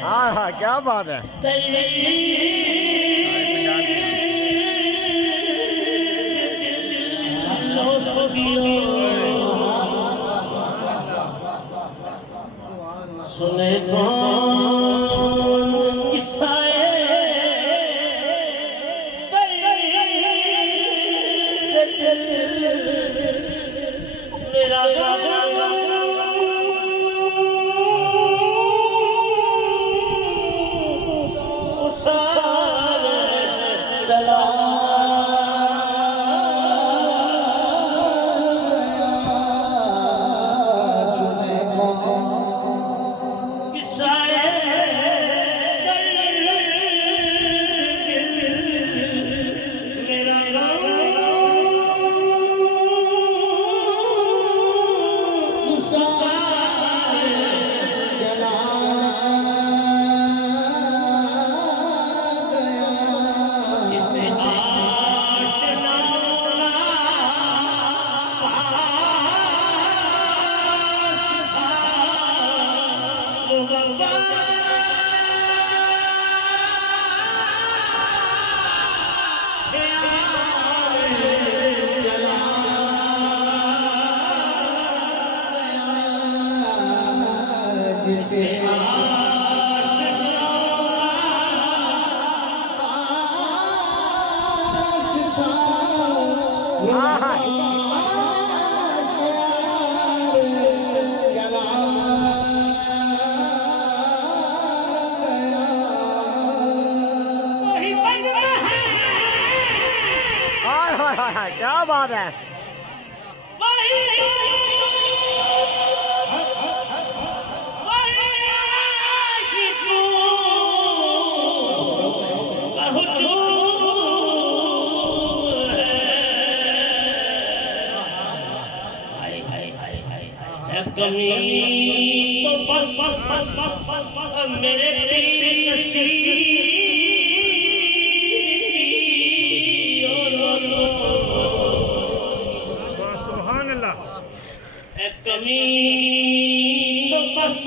हाँ हाँ क्या बात है। सुने कौन किस्सा मेरा चला क्या बात है। कमी तो बस मेरे पीर नसीब सुभान अल्लाह। कमी तो बस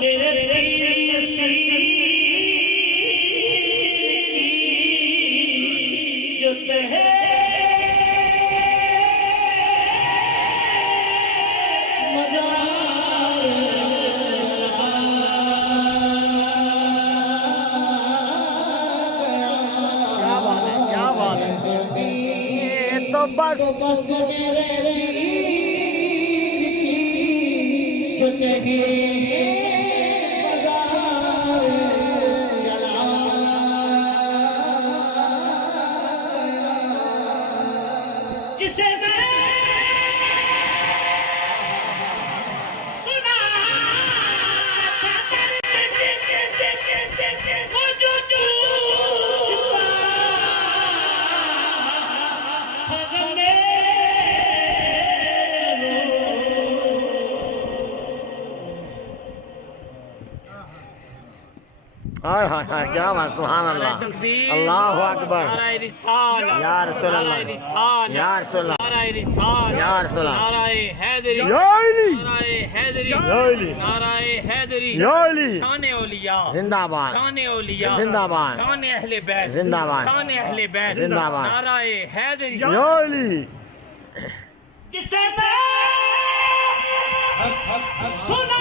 मेरे पीर नसीब जो तहे बस मेरे जिंदगी जिसे सुना हाय हाय हाय क्या बात। सुभान अल्लाह। अल्लाह अकबर। या रसूल अल्लाह। या रसूल अल्लाह। या रसूल अल्लाह। नाराए हैदरी। या अली। नाराए हैदरी। या अली। नाराए हैदरी। या अली। शान औलिया जिंदाबाद। शान औलिया जिंदाबाद। शान अहले बैत जिंदाबाद। शान अहले बैत जिंदाबाद। नाराए हैदरी। या अली। जिसे मैं सुना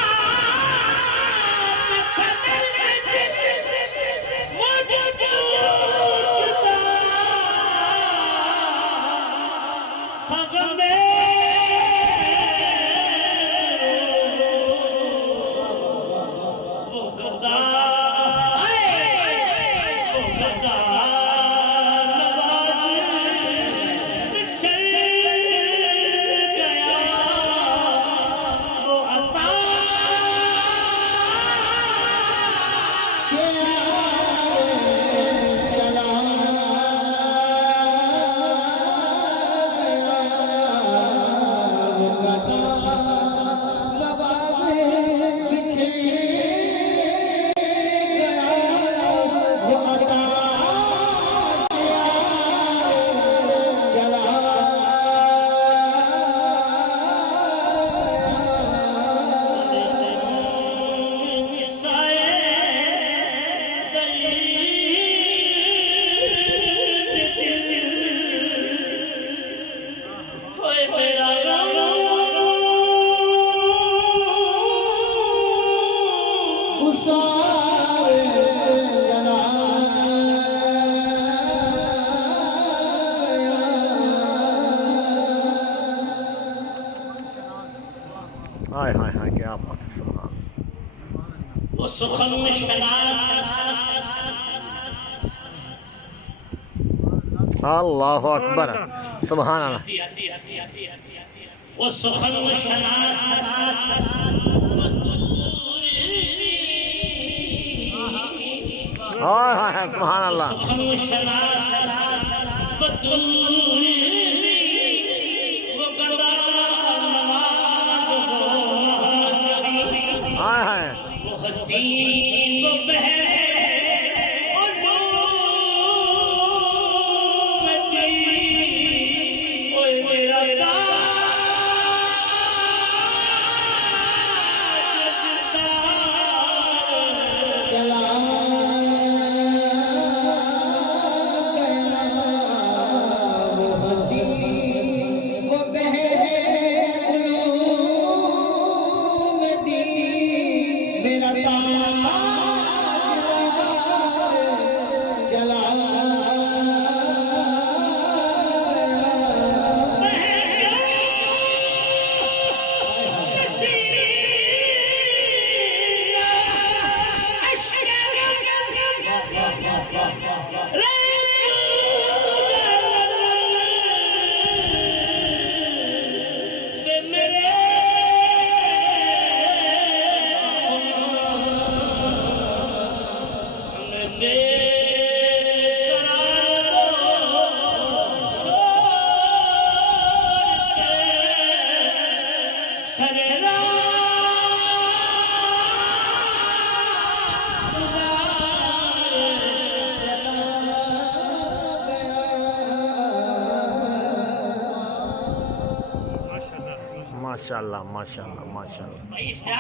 हाय हाय हाय क्या बात है सुभान वो सुखन शनास अल्लाह अकबर सुभान अल्लाह वो सुखन शनास हाय हाय हाय सुभान अल्लाह सुखन शनास हाय हाय वो हसीन वो बहरे और नूमती ओए मेरा माशाल्लाह माशाल्लाह माशाल्लाह